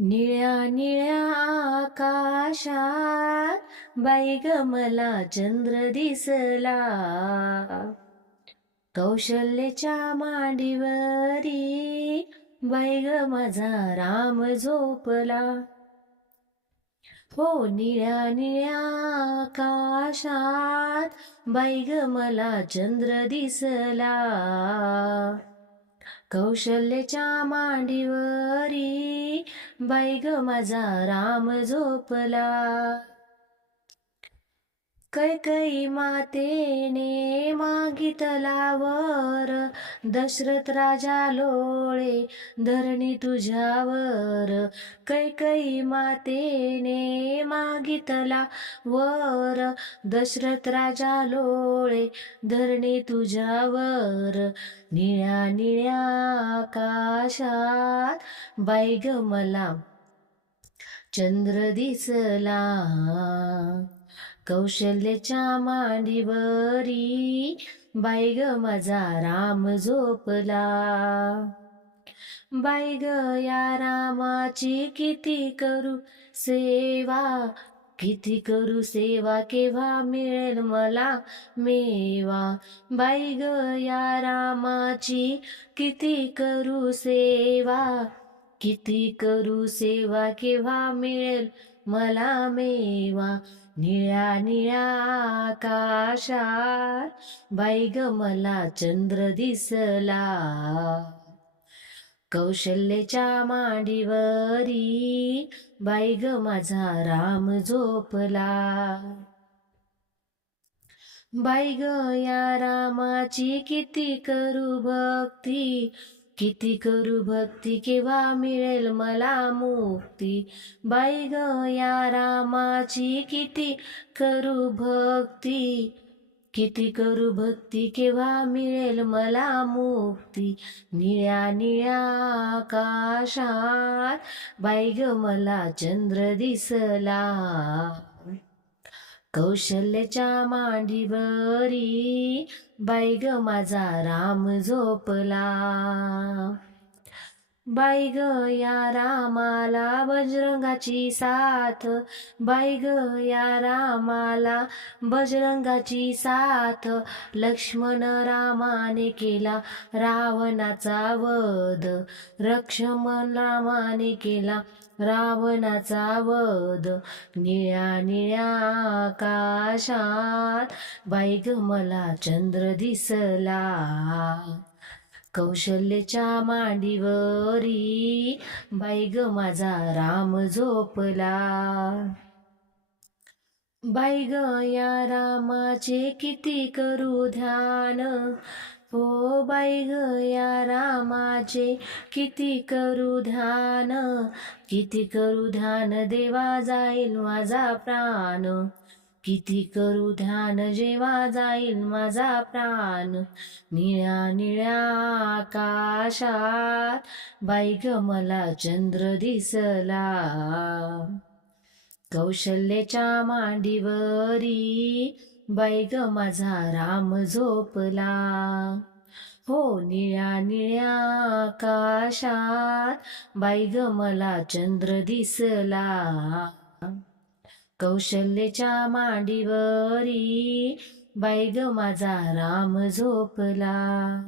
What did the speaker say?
निळ्या निळ्या आकाशात बाईग मला चंद्र दिसला. कौशल्याच्या मांडीवरी बाईग ग माझा राम झोपला. हो निळ्या निळ्या आकाशात बाईग मला चंद्र दिसला. कौशल्याच्या मांडीवरी बाई माझा राम झोपला. कैकई मातेने मागितला वर दशरथ राजा लोळे धरणी तुझ्यावर. कैकई मातेने मागितला वर दशरथ राजा लोळे धरणी तुझ्यावर. निळ्या निळ्या आकाशात बाई ग मला चंद्र दिसला. कौशल्याच्या मांडीवरी बाई ग माझा राम झोपला. बाई ग या रामाची किती करू सेवा किती करू सेवा केव्हा मिळेल मला मेवा. बाई ग या रामाची किती करू सेवा किती करू सेवा केव्हा मिळेल मला मेवा. निळ्या निळ्या आकाशात बाईग ग मला चंद्र दिसला. कौशल्याच्या मांडीवरी बाईग ग माझा राम झोपला. बाईग ग या रामाची किती करू भक्ती किती करू भक्ती केव्हा मिळेल मला मुक्ती? बाई ग या रामाची किती करू भक्ती? किती करू भक्ती केव्हा मिळेल मला मुक्ती? निळ्या निळ्या आकाशात बाई ग मला चंद्र दिसला. कौशल्याच्या मांडीवरी बाई ग माझा राम झोपला. बाई ग या रामाला बजरंगाची साथ. बाई ग या रामाला बजरंगाची साथ. लक्ष्मण रामाने केला रावणाचा वध. रक्षमण रामाने केला रावणाचा वध निळ्या निळ्या आकाशात. बाईग मला चंद्र दिसला. कौशल्याच्या मांडीवरी बाईग माझा राम झोपला. बाईग ग या रामाचे किती करू ध्यान. हो बाई ग या रामाचे किती करू ध्यान किती करू ध्यान देवा जाईल माझा प्राण. किती करू ध्यान जेव्हा जाईल माझा प्राण. निळ्या निळ्या आकाशात बाई ग मला चंद्र दिसला. कौशल्याच्या मांडीवरी बैग माझा राम झोपला. हो निळ्या निळ्या आकाशात बाई मला चंद्र दिसला. कौशल्याच्या मांडीवरी बाई माझा राम झोपला.